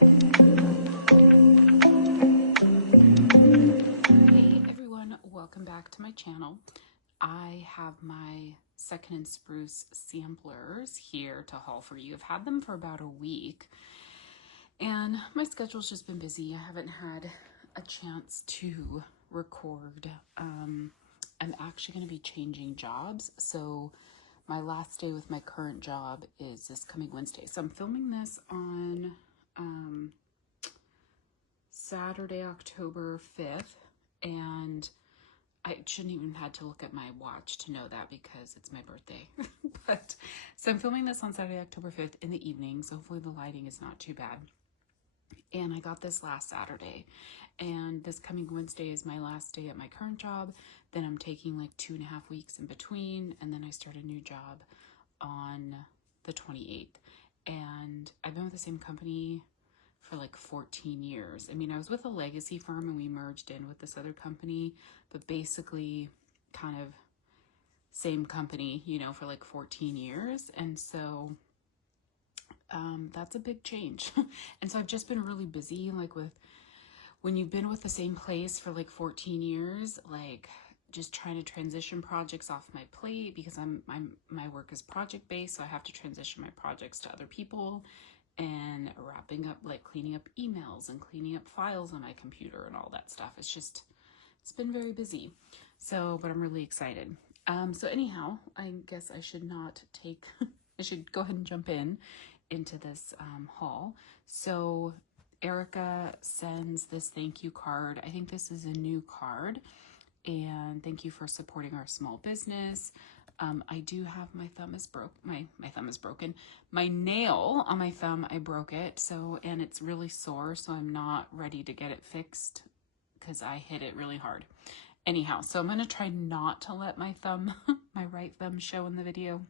Hey everyone, welcome back to my channel. I have my Second and Spruce samplers here to haul for you. I've had them for about a week and my schedule's just been busy. I haven't had a chance to record. I'm actually going to be changing jobs, so my last day with my current job is this coming Wednesday. So I'm filming this on Saturday, October 5th, and I shouldn't even had to look at my watch to know that because it's my birthday. But so I'm filming this on Saturday, October 5th in the evening, so hopefully the lighting is not too bad. And I got this last Saturday, and this coming Wednesday is my last day at my current job. Then I'm taking like 2.5 weeks in between, and then I start a new job on the 28th. And I've been with the same company for like 14 years. I mean, I was with a legacy firm and we merged in with this other company, but basically kind of same company, you know, for like 14 years. And so that's a big change. And so I've just been really busy, like when you've been with the same place for like 14 years, like just trying to transition projects off my plate because my work is project based, so I have to transition my projects to other people, and wrapping up, like cleaning up emails and cleaning up files on my computer and all that stuff. It's been very busy. So, but I'm really excited. So anyhow, I guess I should not take, I should go ahead and jump into this haul. So Erica sends this thank you card. I think this is a new card, and thank you for supporting our small business. I do have my thumb is my thumb is broken. My nail on my thumb, I broke it. So, and it's really sore. So I'm not ready to get it fixed because I hit it really hard. Anyhow, so I'm going to try not to let my thumb, my right thumb show in the video.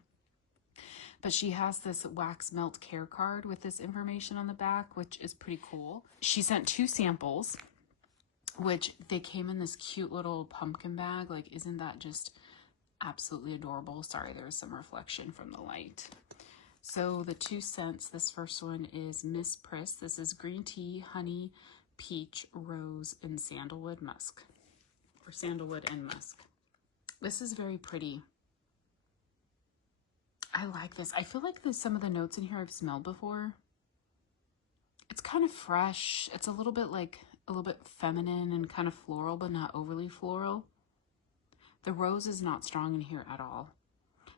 But she has this wax melt care card with this information on the back, which is pretty cool. She sent 2 samples, which they came in this cute little pumpkin bag. Like, isn't that just absolutely adorable? Sorry, there's some reflection from the light. So the 2 scents, this first one is Miss Priss. This is green tea, honey, peach, rose, and sandalwood musk, or sandalwood and musk. This is very pretty. I like this. I feel like there's some of the notes in here I've smelled before. It's kind of fresh. It's a little bit feminine and kind of floral, but not overly floral. The rose is not strong in here at all.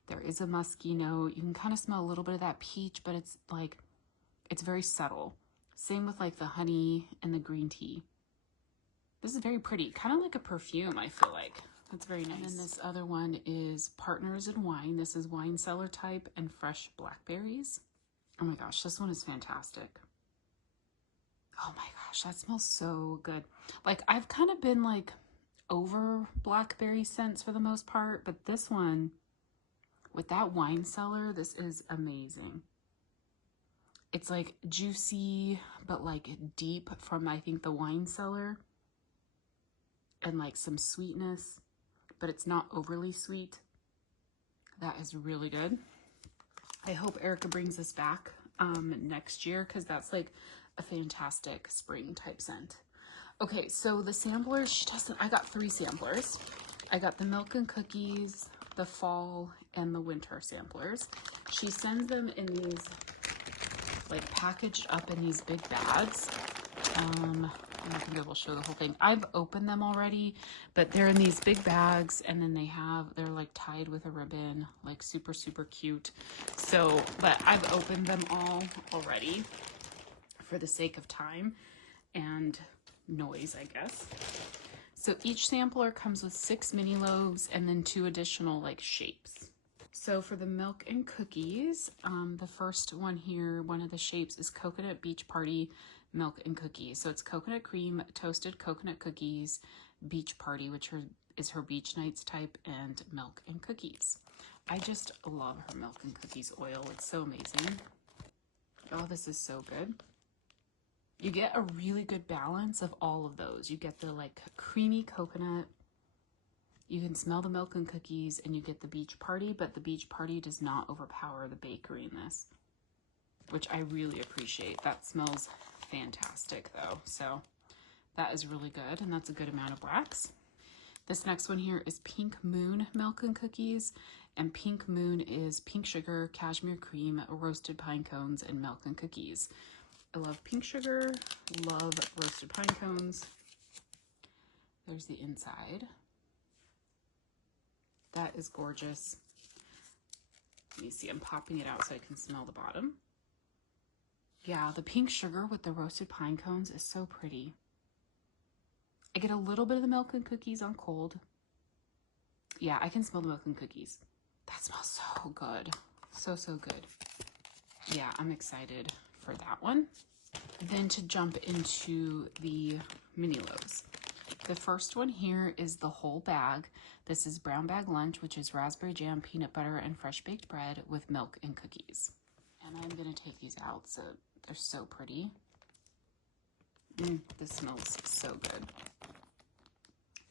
There is a musky note. You can kind of smell a little bit of that peach, but it's like, it's very subtle. Same with like the honey and the green tea. This is very pretty, kind of like a perfume, I feel like. That's very nice. And then this other one is Partners in Wine. This is wine cellar type and fresh blackberries. Oh my gosh, this one is fantastic. Oh my gosh, that smells so good. Like, I've kind of been like over blackberry scents for the most part, but this one with that wine cellar, this is amazing. It's like juicy, but like deep from, I think, the wine cellar, and like some sweetness, but it's not overly sweet. That is really good. I hope Erica brings this back next year, because that's like a fantastic spring type scent. Okay, so the samplers, she doesn't, I got 3 samplers. I got the milk and cookies, the fall, and the winter samplers. She sends them in these, like, packaged up in these big bags. I'm not gonna be able to show the whole thing. I've opened them already, but they're in these big bags, and then they're like tied with a ribbon, like super, super cute. So, but I've opened them all already for the sake of time and noise, I guess. So each sampler comes with 6 mini loaves and then 2 additional like shapes. So for the milk and cookies, the first one here, one of the shapes is Coconut Beach Party Milk and Cookies. So it's coconut cream, toasted coconut cookies, Beach Party, which is her beach nights type, and milk and cookies. I just love her milk and cookies oil. It's so amazing. Oh, this is so good. You get a really good balance of all of those. You get the like creamy coconut, you can smell the milk and cookies, and you get the beach party, but the beach party does not overpower the bakery in this, which I really appreciate. That smells fantastic though. So that is really good, and that's a good amount of wax. This next one here is Pink Moon Milk and Cookies, and Pink Moon is pink sugar, cashmere cream, roasted pine cones, and milk and cookies. I love pink sugar, love roasted pine cones. There's the inside. That is gorgeous. Let me see, I'm popping it out so I can smell the bottom. Yeah, the pink sugar with the roasted pine cones is so pretty. I get a little bit of the milk and cookies on cold. Yeah, I can smell the milk and cookies. That smells so good. So, so good. Yeah, I'm excited for that one. Then to jump into the mini loaves. The first one here is the whole bag. This is Brown Bag Lunch, which is raspberry jam, peanut butter, and fresh baked bread with milk and cookies. And I'm going to take these out, so they're so pretty. This smells so good.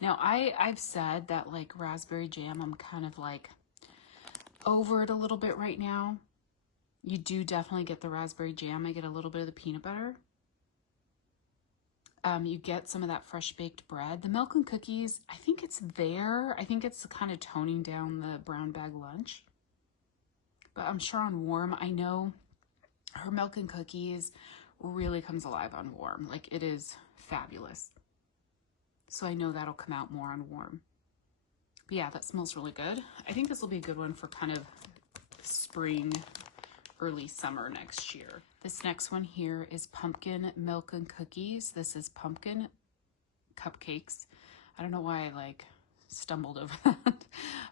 Now, I've said that like raspberry jam, I'm kind of like over it a little bit right now. You do definitely get the raspberry jam. I get a little bit of the peanut butter. You get some of that fresh baked bread. The milk and cookies, I think it's there. I think it's kind of toning down the Brown Bag Lunch. But I'm sure on warm, I know her milk and cookies really comes alive on warm. Like, it is fabulous. So I know that'll come out more on warm. But yeah, that smells really good. I think this will be a good one for kind of spring, early summer next year. This next one here is pumpkin milk and cookies. This is pumpkin cupcakes. I don't know why I like stumbled over that.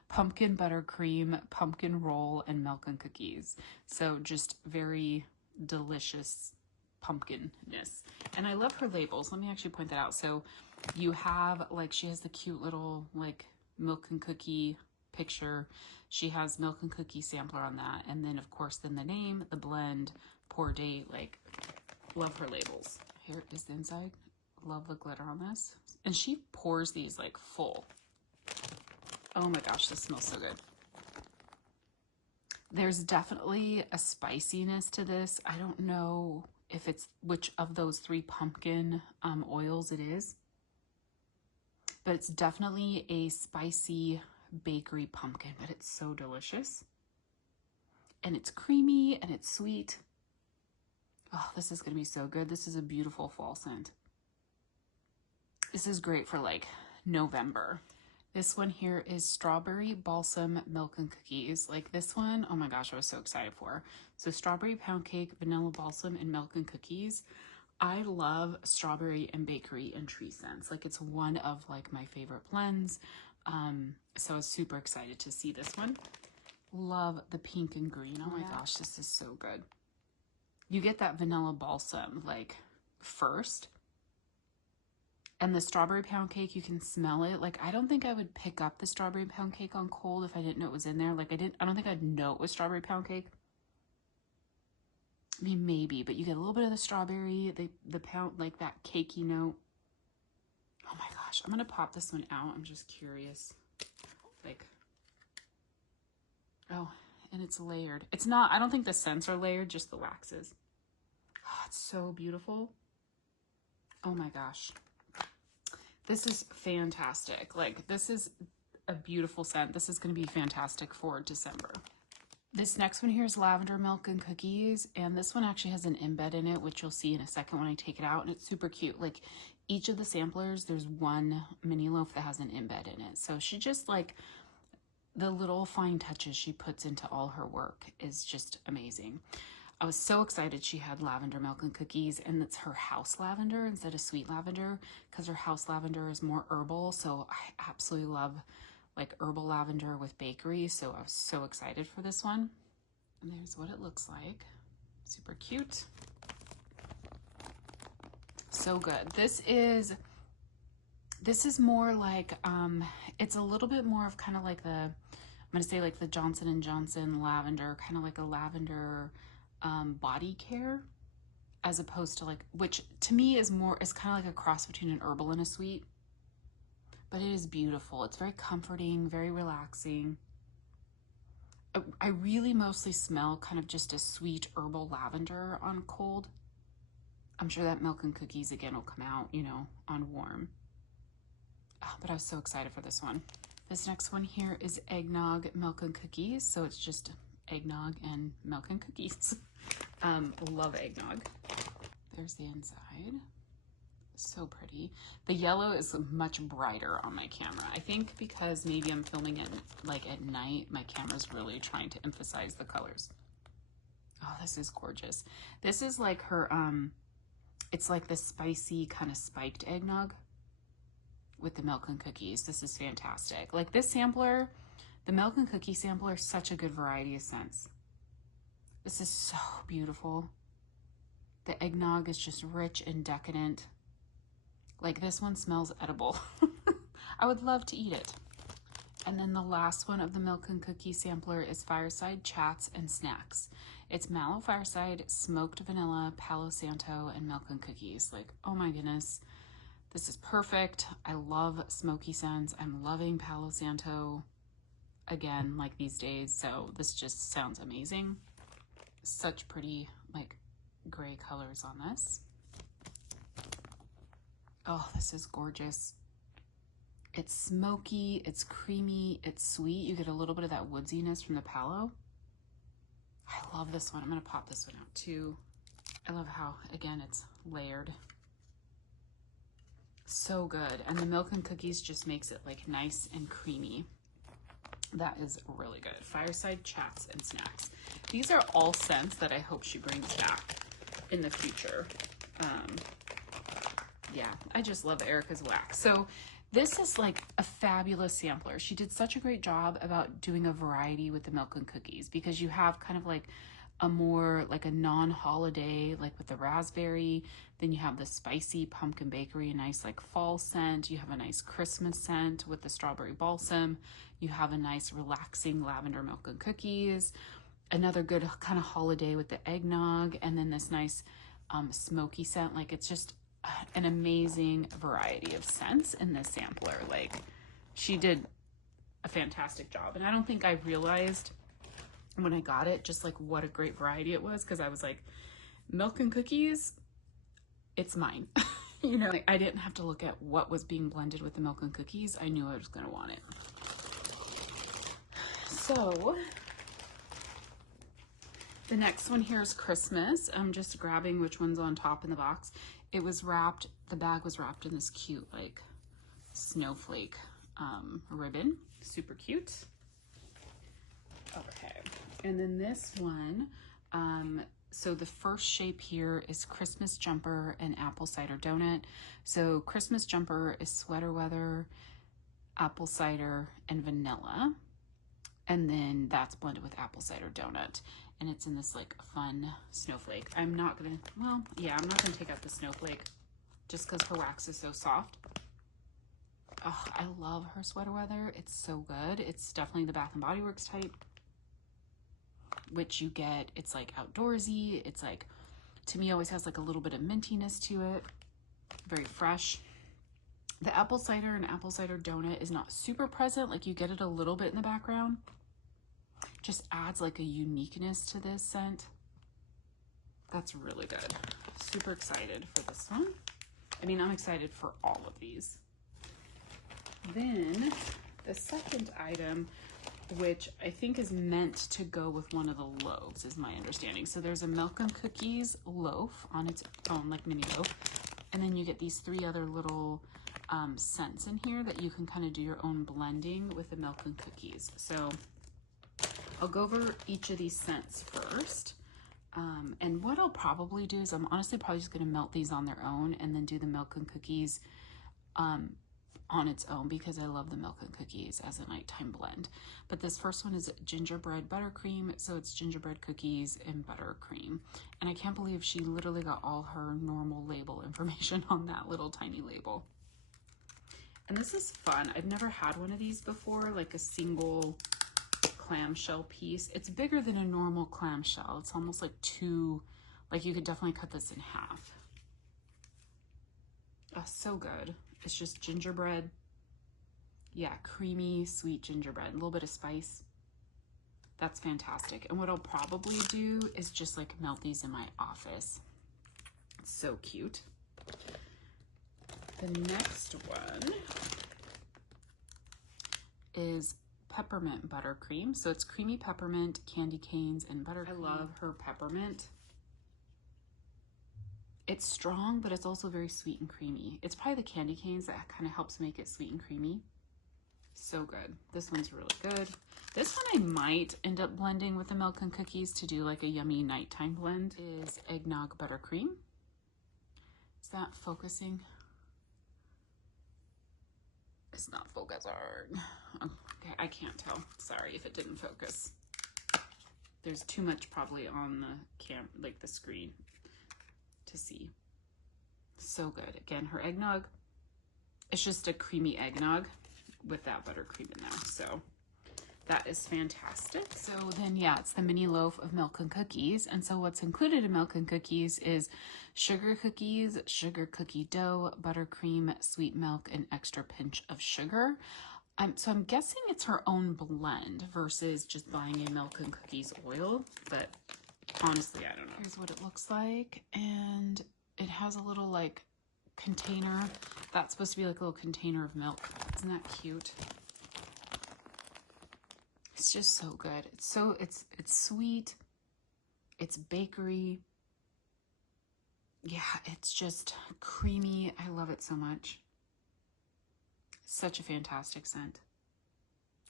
Pumpkin buttercream, pumpkin roll, and milk and cookies. So just very delicious pumpkinness. And I love her labels. Let me actually point that out. So you have, like, she has the cute little like milk and cookie picture. She has milk and cookie sampler on that. And then of course, then the name, the blend, pour date, like, love her labels. Here is the inside. Love the glitter on this. And she pours these like full. Oh my gosh, this smells so good. There's definitely a spiciness to this. I don't know if it's which of those three pumpkin oils it is, but it's definitely a spicy bakery pumpkin, but it's so delicious. And it's creamy and it's sweet. Oh, this is going to be so good. This is a beautiful fall scent. This is great for like November. This one here is strawberry balsam milk and cookies. Like this one, oh my gosh, I was so excited for. So strawberry pound cake, vanilla balsam, and milk and cookies. I love strawberry and bakery and tree scents. Like, it's one of like my favorite blends. So I was super excited to see this one. Love the pink and green. Oh my gosh, this is so good. You get that vanilla balsam like first. And the strawberry pound cake, you can smell it. Like, I don't think I would pick up the strawberry pound cake on cold if I didn't know it was in there. Like, I don't think I'd know it was strawberry pound cake. I mean, maybe, but you get a little bit of the strawberry, the pound, like that cakey note. Oh my gosh, I'm going to pop this one out. I'm just curious. Like, oh, and it's layered. It's not, I don't think the scents are layered, just the waxes. Oh, it's so beautiful. Oh my gosh. This is fantastic. Like, this is a beautiful scent. This is going to be fantastic for December. This next one here is lavender milk and cookies. And this one actually has an embed in it, which you'll see in a second when I take it out. And it's super cute. Like, each of the samplers, there's one mini loaf that has an embed in it. So she just, like, the little fine touches she puts into all her work is just amazing. I was so excited she had lavender milk and cookies, and it's her house lavender instead of sweet lavender, because her house lavender is more herbal. So I absolutely love like herbal lavender with bakery. So I was so excited for this one. And there's what it looks like. Super cute. So good. This is more like, it's a little bit more of kind of like I'm going to say like the Johnson & Johnson lavender, kind of like a lavender body care, as opposed to like, which to me is kind of like a cross between an herbal and a sweet, but it is beautiful. It's very comforting, very relaxing. I really mostly smell kind of just a sweet herbal lavender on cold. I'm sure that milk and cookies again will come out, you know, on warm. Oh, but I was so excited for this one. This next one here is eggnog, milk and cookies. So it's just eggnog and milk and cookies. Love eggnog. There's the inside. So pretty. The yellow is much brighter on my camera. I think because maybe I'm filming it like at night, my camera's really trying to emphasize the colors. Oh, this is gorgeous. This is like her, it's like the spicy kind of spiked eggnog with the milk and cookies. This is fantastic. Like this sampler, the milk and cookie sampler is such a good variety of scents. This is so beautiful. The eggnog is just rich and decadent. Like this one smells edible. I would love to eat it. And then the last one of the milk and cookie sampler is Fireside Chats and Snacks. It's Mallow Fireside, smoked vanilla, Palo Santo, and milk and cookies. Like, oh my goodness, this is perfect. I love smoky scents. I'm loving Palo Santo again, like these days. So this just sounds amazing. Such pretty, like, gray colors on this. Oh, this is gorgeous. It's smoky, it's creamy, it's sweet. You get a little bit of that woodsiness from the Palo. I love this one. I'm gonna pop this one out too. I love how, again, it's layered. So good. And the milk and cookies just makes it like nice and creamy. That is really good. Fireside Chats and Snacks. These are all scents that I hope she brings back in the future. Yeah, I just love Erica's wax. So this is like a fabulous sampler. She did such a great job about doing a variety with the milk and cookies, because you have kind of like a more like a non-holiday, like with the raspberry. Then you have the spicy pumpkin bakery, a nice like fall scent. You have a nice Christmas scent with the strawberry balsam. You have a nice relaxing lavender milk and cookies. Another good kind of holiday with the eggnog, and then this nice smoky scent. Like it's just an amazing variety of scents in this sampler. Like she did a fantastic job, and I don't think I realized when I got it just like what a great variety it was, because I was like, milk and cookies, it's mine. You know, like I didn't have to look at what was being blended with the milk and cookies. I knew I was gonna want it. So the next one here is Christmas. I'm just grabbing which one's on top in the box. It was wrapped, the bag was wrapped in this cute like snowflake ribbon. Super cute. Okay, and then this one, so the first shape here is Christmas Jumper and Apple Cider Donut. So Christmas Jumper is sweater weather, apple cider, and vanilla. And then that's blended with apple cider donut. And it's in this like fun snowflake. I'm not gonna, well, yeah, I'm not gonna take out the snowflake just because her wax is so soft. Oh, I love her sweater weather. It's so good. It's definitely the Bath and Body Works type, which you get, it's like outdoorsy. It's like, to me, always has like a little bit of mintiness to it. Very fresh. The apple cider and apple cider donut is not super present. Like you get it a little bit in the background. Just adds like a uniqueness to this scent. That's really good. Super excited for this one. I mean, I'm excited for all of these. Then the second item, which I think is meant to go with one of the loaves, is my understanding. So there's a milk and cookies loaf on its own, like mini loaf. And then you get these 3 other little scents in here that you can kind of do your own blending with the milk and cookies. So I'll go over each of these scents first. And what I'll probably do is I'm honestly probably just going to melt these on their own and then do the milk and cookies on its own, because I love the milk and cookies as a nighttime blend. But this first one is gingerbread buttercream. So it's gingerbread cookies and buttercream. And I can't believe she literally got all her normal label information on that little tiny label. And this is fun. I've never had one of these before, like a single clamshell piece. It's bigger than a normal clamshell. It's almost like 2, like you could definitely cut this in half. Oh, so good. It's just gingerbread. Yeah, creamy, sweet gingerbread. A little bit of spice. That's fantastic. And what I'll probably do is just like melt these in my office. It's so cute. The next one is Peppermint buttercream. So it's creamy peppermint, candy canes, and buttercream. I love her peppermint. It's strong, but it's also very sweet and creamy. It's probably the candy canes that kind of helps make it sweet and creamy. So good. This one's really good. This one I might end up blending with the milk and cookies to do like a yummy nighttime blend. Is Eggnog buttercream. Is that focusing? It's not focusing. Okay, I can't tell. Sorry if it didn't focus. There's too much probably on the like the screen to see. So good. Again, her eggnog, it's just a creamy eggnog with that buttercream in there. So that is fantastic. So then, yeah, it's the mini loaf of milk and cookies. And so what's included in milk and cookies is sugar cookies, sugar cookie dough, buttercream, sweet milk, and extra pinch of sugar. So I'm guessing it's her own blend versus just buying a milk and cookies oil, but honestly, I don't know. Here's what it looks like. And it has a little like container. That's supposed to be like a little container of milk. Isn't that cute? It's just so good. It's sweet. It's bakery. Yeah, it's just creamy. I love it so much. Such a fantastic scent.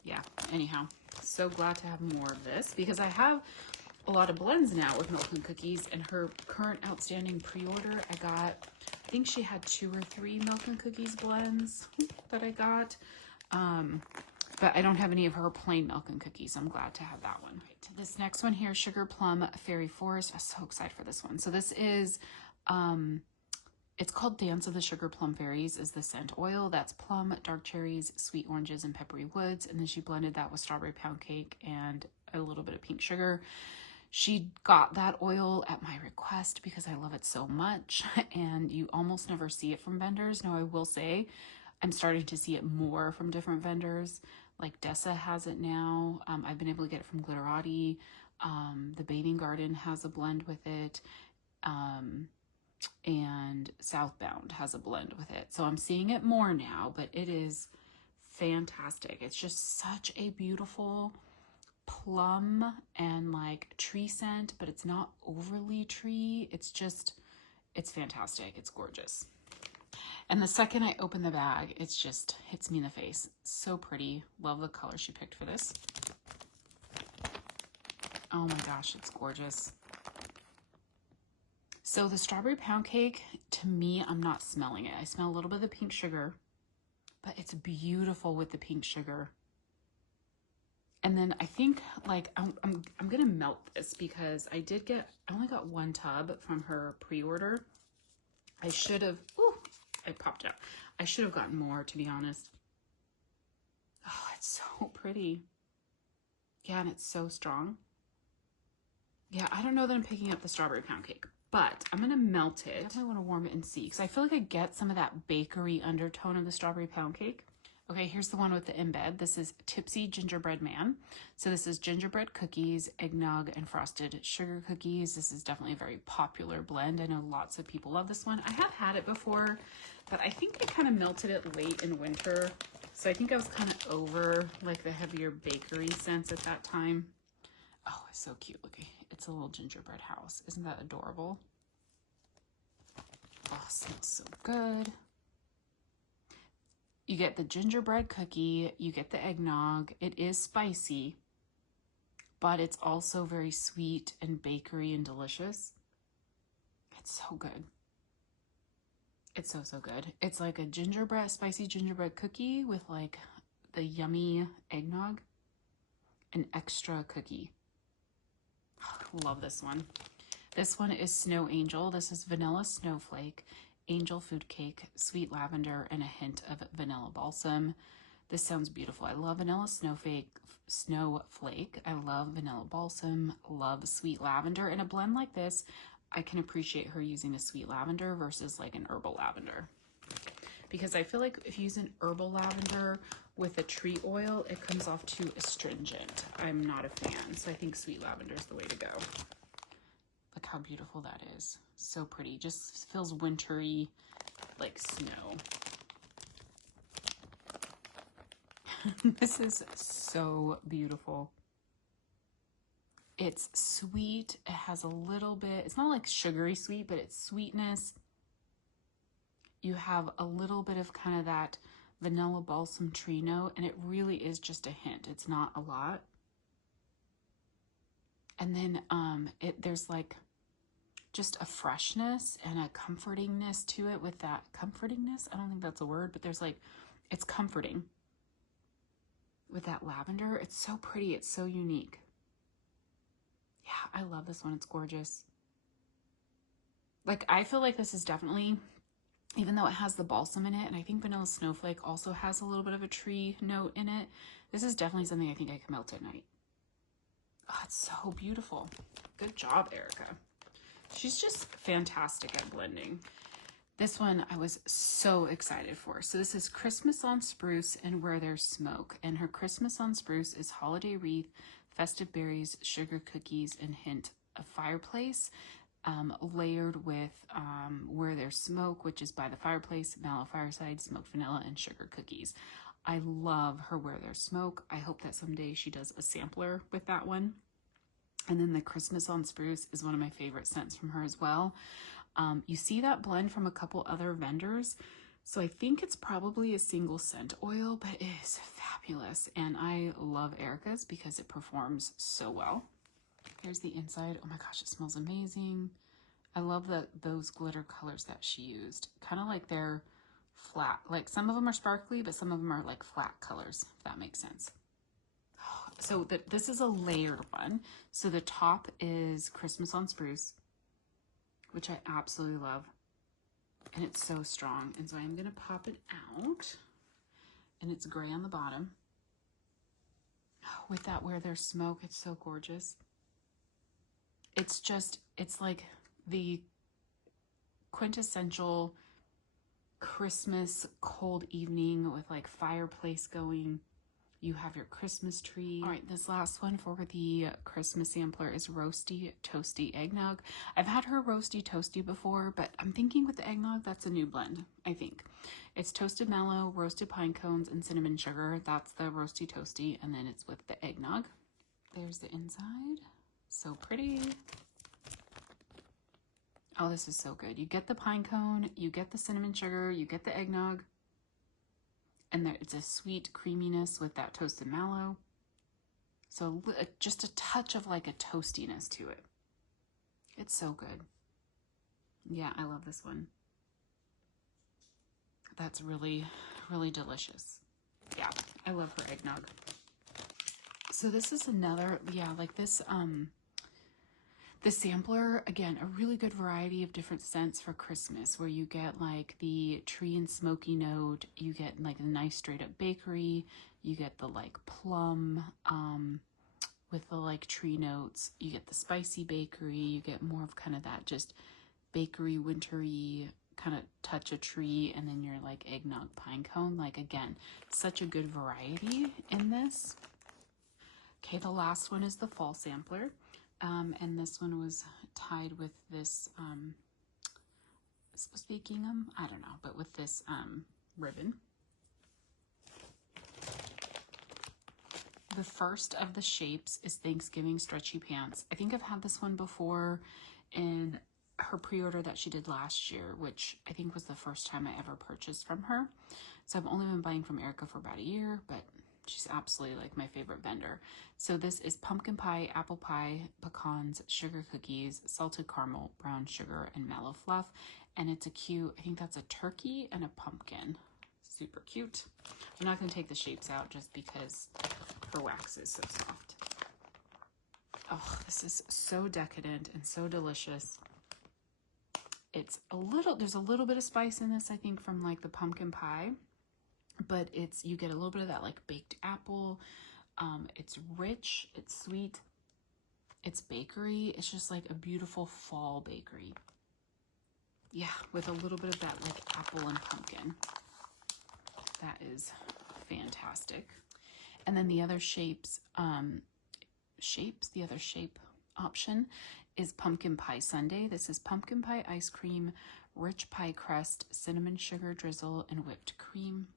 Yeah, anyhow, so glad to have more of this because I have a lot of blends now with milk and cookies, and her current outstanding pre-order, I think she had 2 or 3 milk and cookies blends that I got. But I don't have any of her plain milk and cookies. I'm glad to have that one. Right. This next one here, Sugar Plum Fairy Forest. I'm so excited for this one. So this is, it's called Dance of the Sugar Plum Fairies is the scent oil. That's plum, dark cherries, sweet oranges, and peppery woods. And then she blended that with strawberry pound cake and a little bit of pink sugar. She got that oil at my request because I love it so much. And you almost never see it from vendors. Now, I will say I'm starting to see it more from different vendors. Like Dessa has it now. I've been able to get it from Glitterati. The Bathing Garden has a blend with it. And Southbound has a blend with it. So I'm seeing it more now, but it is fantastic. It's just such a beautiful plum and like tree scent, but it's not overly tree. It's fantastic. It's gorgeous. And the second I open the bag, it just hits me in the face. So pretty. Love the color she picked for this. Oh my gosh, it's gorgeous. So the strawberry pound cake, to me, I'm not smelling it. I smell a little bit of the pink sugar, but it's beautiful with the pink sugar. And then I think like I'm gonna melt this because I only got 1 tub from her pre-order. I should have, I popped it out. I should have gotten more, to be honest. Oh, it's so pretty. Yeah, and it's so strong. Yeah, I don't know that I'm picking up the strawberry pound cake, but I'm gonna melt it. I definitely want to warm it and see because I feel like I get some of that bakery undertone of the strawberry pound cake. Okay, here's the one with the embed. This is Tipsy Gingerbread Man. So this is gingerbread cookies, eggnog, and frosted sugar cookies. This is definitely a very popular blend. I know lots of people love this one. I have had it before, but I think I kind of melted it late in winter. So I think I was kind of over like the heavier bakery scents at that time. Oh, it's so cute. Look, it's a little gingerbread house. Isn't that adorable? Oh, it smells so good. You get the gingerbread cookie, you get the eggnog. It is spicy, but it's also very sweet and bakery and delicious. It's so good. It's so, so good. It's like a spicy gingerbread cookie with like the yummy eggnog and extra cookie. Love this one. This one is Snow Angel. This is vanilla snowflake, angel food cake, sweet lavender, and a hint of vanilla balsam. This sounds beautiful. I love vanilla snowflake. I love vanilla balsam. Love sweet lavender. In a blend like this, I can appreciate her using a sweet lavender versus like an herbal lavender. Because I feel like if you use an herbal lavender with a tree oil, it comes off too astringent. I'm not a fan. So I think sweet lavender is the way to go. Look how beautiful that is. So pretty. Just feels wintry, like snow. This is so beautiful. It's sweet. It has a little bit, it's not like sugary sweet, but it's sweetness. You have a little bit of kind of that vanilla balsam tree note, and it really is just a hint. It's not a lot. And then there's like just a freshness and a comfortingness to it with that comfortingness. I don't think that's a word, but there's like, it's comforting with that lavender. It's so pretty. It's so unique. Yeah, I love this one. It's gorgeous. Like, I feel like this is definitely, even though it has the balsam in it, and I think Vanilla Snowflake also has a little bit of a tree note in it, this is definitely something I think I can melt at night. Oh, it's so beautiful. Good job, Erica. She's just fantastic at blending. This one I was so excited for. So this is Christmas on Spruce and Where There's Smoke. And her Christmas on Spruce is holiday wreath, festive berries, sugar cookies, and hint of fireplace, layered with Where There's Smoke, which is by the fireplace, mallow fireside, smoked vanilla, and sugar cookies. I love her Where There's Smoke. I hope that someday she does a sampler with that one. And then the Christmas on Spruce is one of my favorite scents from her as well. You see that blend from a couple other vendors. So I think it's probably a single scent oil, but it is fabulous. And I love Erica's because it performs so well. Here's the inside. Oh my gosh, it smells amazing. I love those glitter colors that she used. Kind of like they're flat. Like some of them are sparkly, but some of them are like flat colors, if that makes sense. So this is a layered one. So the top is Christmas on Spruce, which I absolutely love. And it's so strong. And so I'm going to pop it out. And it's gray on the bottom. With that Where There's Smoke, it's so gorgeous. It's just, it's like the quintessential Christmas cold evening with like fireplace going. You have your Christmas tree. All right, this last one for the Christmas sampler is Roasty Toasty Eggnog. I've had her Roasty Toasty before, but I'm thinking with the eggnog, that's a new blend, I think. It's toasted mallow, roasted pine cones, and cinnamon sugar. That's the Roasty Toasty, and then it's with the eggnog. There's the inside. So pretty. Oh, this is so good. You get the pine cone, you get the cinnamon sugar, you get the eggnog. And there, it's a sweet creaminess with that toasted mallow. So just a touch of like a toastiness to it. It's so good. Yeah, I love this one. That's really, really delicious. Yeah, I love her eggnog. So this is another, yeah, like this, the sampler, again, a really good variety of different scents for Christmas, where you get like the tree and smoky note, you get like a nice straight up bakery, you get the like plum with the like tree notes, you get the spicy bakery, you get more of kind of that just bakery, wintry kind of touch of tree, and then your like eggnog pine cone. Like, again, such a good variety in this. Okay, the last one is the fall sampler. And this one was tied with this, it's supposed to be gingham? I don't know, but with this ribbon. The first of the shapes is Thanksgiving Stretchy Pants. I think I've had this one before in her pre-order that she did last year, which I think was the first time I ever purchased from her. So I've only been buying from Erica for about a year, but she's absolutely like my favorite vendor. So this is pumpkin pie, apple pie, pecans, sugar cookies, salted caramel, brown sugar, and mallow fluff. And it's a cute, I think that's a turkey and a pumpkin. Super cute. I'm not going to take the shapes out just because her wax is so soft. Oh, this is so decadent and so delicious. It's a little, there's a little bit of spice in this, I think, from like the pumpkin pie. But it's, you get a little bit of that like baked apple. It's rich, it's sweet, it's bakery. It's just like a beautiful fall bakery. Yeah, with a little bit of that like apple and pumpkin. That is fantastic. And then the other shapes, the other shape option is pumpkin pie sundae. This is pumpkin pie ice cream, rich pie crust, cinnamon sugar drizzle, and whipped cream.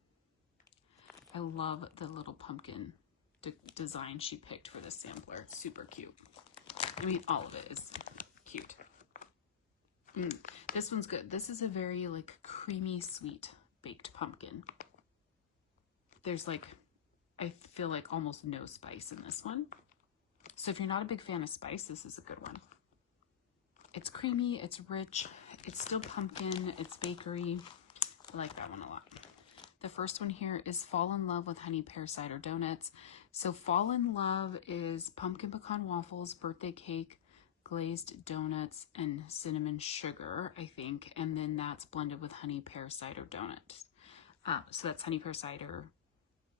I love the little pumpkin design she picked for this sampler. Super cute. I mean, all of it is cute. This one's good. This is a very like creamy, sweet baked pumpkin. There's like, I feel like almost no spice in this one. So if you're not a big fan of spice, this is a good one. It's creamy, it's rich, it's still pumpkin, it's bakery. I like that one a lot. The first one here is Fall in Love with Honey Pear Cider Donuts. So Fall in Love is pumpkin pecan waffles, birthday cake, glazed donuts, and cinnamon sugar, I think. And then that's blended with honey pear cider donuts. So that's honey pear cider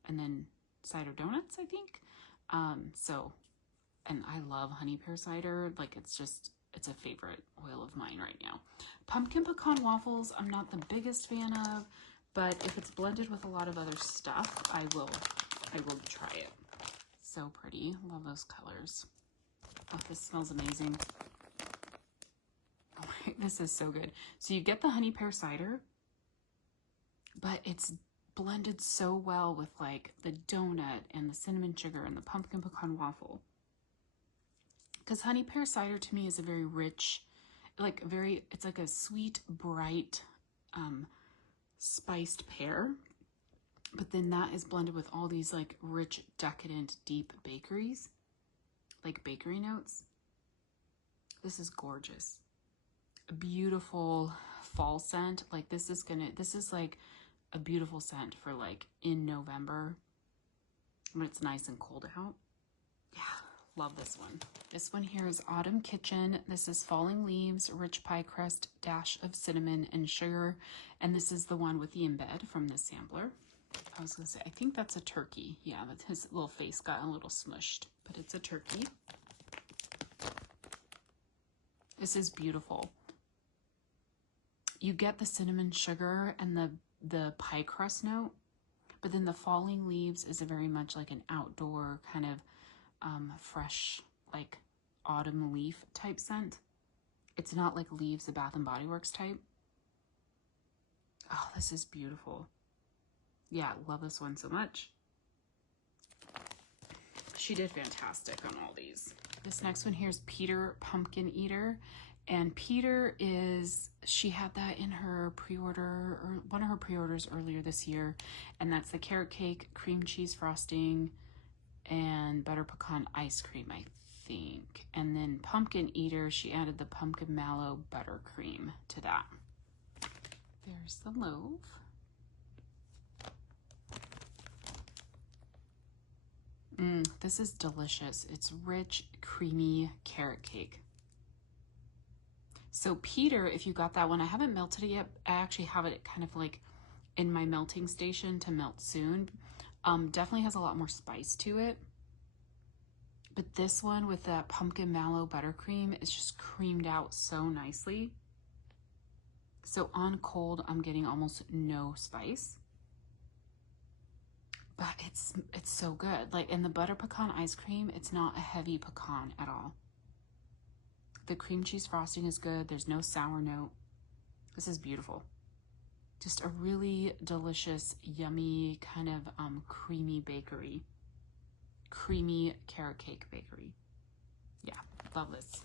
and then cider donuts, I think. And I love honey pear cider. Like it's a favorite oil of mine right now. Pumpkin pecan waffles, I'm not the biggest fan of, but if it's blended with a lot of other stuff, I will try it. So pretty. Love those colors. Oh, this smells amazing. Oh, this is so good. So you get the honey pear cider, but it's blended so well with like the donut and the cinnamon sugar and the pumpkin pecan waffle. Because honey pear cider to me is a very rich, like it's like a sweet, bright, spiced pear. But then that is blended with all these like rich, decadent, deep bakeries, like bakery notes. This is gorgeous. A beautiful fall scent. Like this is like a beautiful scent for like in November when it's nice and cold out. Yeah, love this one. This one here is Autumn Kitchen. This is Falling Leaves, rich pie crust, dash of cinnamon and sugar. And this is the one with the embed from the sampler. I was gonna say, I think that's a turkey. Yeah, that his little face got a little smushed, but it's a turkey. This is beautiful. You get the cinnamon sugar and the pie crust note, but then the Falling Leaves is a very much like an outdoor kind of fresh, like autumn leaf type scent. It's not like Leaves, the Bath and Body Works type. Oh, this is beautiful. Yeah, love this one so much. She did fantastic on all these. This next one here is Peter Pumpkin Eater. And Peter she had that in her pre-order, or one of her pre-orders earlier this year. And that's the carrot cake, cream cheese frosting, and butter pecan ice cream, I think. And then Pumpkin Eater, she added the pumpkin mallow buttercream to that. There's the loaf. This is delicious. It's rich, creamy carrot cake. So Peter, if you got that one, I haven't melted it yet. I actually have it kind of like in my melting station to melt soon. Definitely has a lot more spice to it. But this one with that pumpkin mallow buttercream is just creamed out so nicely. So on cold, I'm getting almost no spice. But it's so good. Like in the butter pecan ice cream, it's not a heavy pecan at all. The cream cheese frosting is good. There's no sour note. This is beautiful. Just a really delicious, yummy, kind of creamy bakery. Creamy carrot cake bakery. Yeah, love this.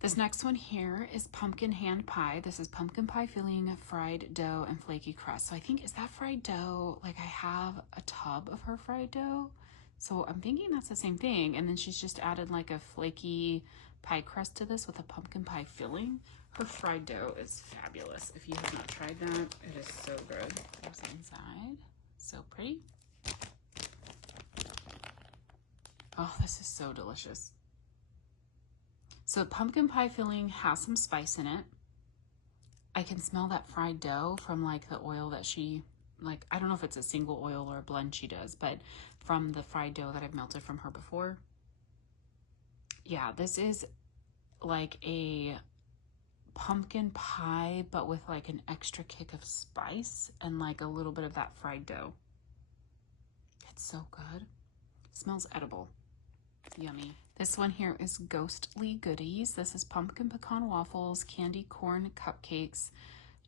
This next one here is pumpkin hand pie. This is pumpkin pie filling, fried dough, and flaky crust. So I think, is that fried dough? Like I have a tub of her fried dough. So I'm thinking that's the same thing. And then she's just added like a flaky pie crust to this with a pumpkin pie filling. Her fried dough is fabulous. If you have not tried that, it is so good. There's the inside. So pretty. Oh, this is so delicious. So pumpkin pie filling has some spice in it. I can smell that fried dough from like the oil that she, like, I don't know if it's a single oil or a blend she does, but from the fried dough that I've melted from her before. Yeah, this is like a pumpkin pie, but with like an extra kick of spice and like a little bit of that fried dough. It's so good. It smells edible. Yummy. This one here is Ghostly Goodies. This is pumpkin pecan waffles, candy corn cupcakes,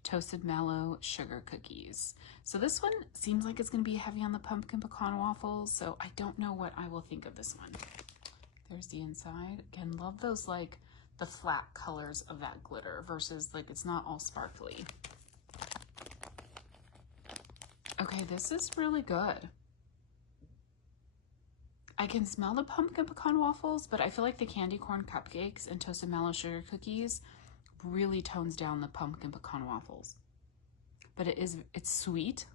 toasted mallow sugar cookies. So this one seems like it's going to be heavy on the pumpkin pecan waffles, so I don't know what I will think of this one. There's the inside. Again, love those like the flat colors of that glitter versus like it's not all sparkly. Okay, this is really good. I can smell the pumpkin pecan waffles, but I feel like the candy corn cupcakes and toasted mallow sugar cookies really tones down the pumpkin pecan waffles. But it's sweet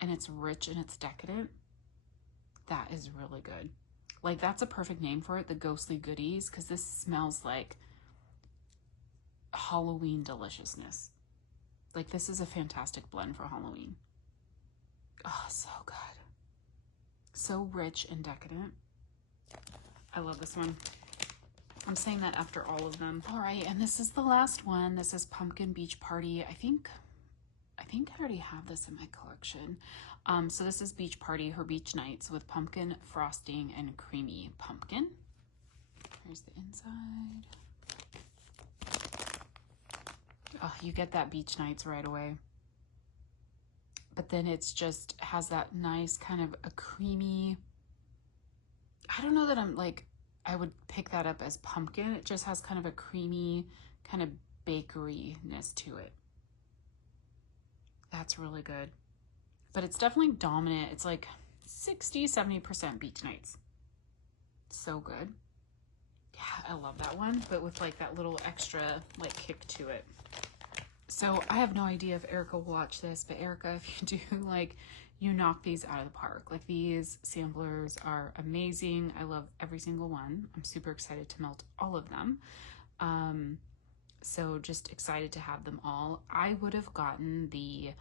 and it's rich and it's decadent. That is really good. Like that's a perfect name for it, the Ghostly Goodies, because this smells like Halloween deliciousness. Like this is a fantastic blend for Halloween. Oh, so good. So rich and decadent. I love this one. I'm saying that after all of them. All right, and this is the last one. This is Pumpkin Beach Party. I think I already have this in my collection. So this is Beach Party, her beach nights with pumpkin frosting and creamy pumpkin. Here's the inside. Oh, you get that beach nights right away. But then it's just has that nice kind of a creamy, I don't know that I would pick that up as pumpkin. It just has kind of a creamy kind of bakeryness to it. That's really good. But it's definitely dominant. It's like 60-70% beach nights. So good. Yeah, I love that one, but with like that little extra like kick to it. So I have no idea if Erica will watch this, but Erica, if you do, like, you knock these out of the park. Like, these samplers are amazing. I love every single one. I'm super excited to melt all of them. So just excited to have them all. I would have gotten the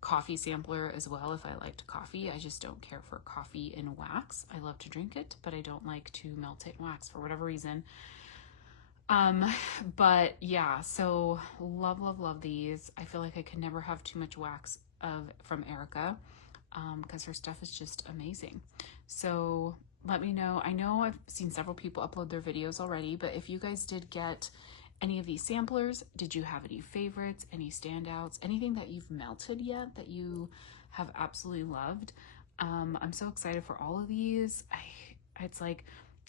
coffee sampler as well if I liked coffee. I just don't care for coffee in wax. I love to drink it, but I don't like to melt it in wax for whatever reason. But yeah, so love these. I feel like I could never have too much wax from Erica, because her stuff is just amazing. So let me know. I know I've seen several people upload their videos already, but if you guys did get any of these samplers, did you have any favorites, any standouts, anything that you've melted yet that you have absolutely loved? I'm so excited for all of these. It's like,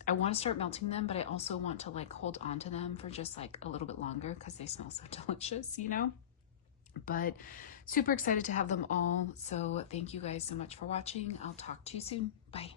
I want to start melting them, but I also want to like hold on to them for just like a little bit longer because they smell so delicious, you know? But super excited to have them all. So thank you guys so much for watching. I'll talk to you soon. Bye.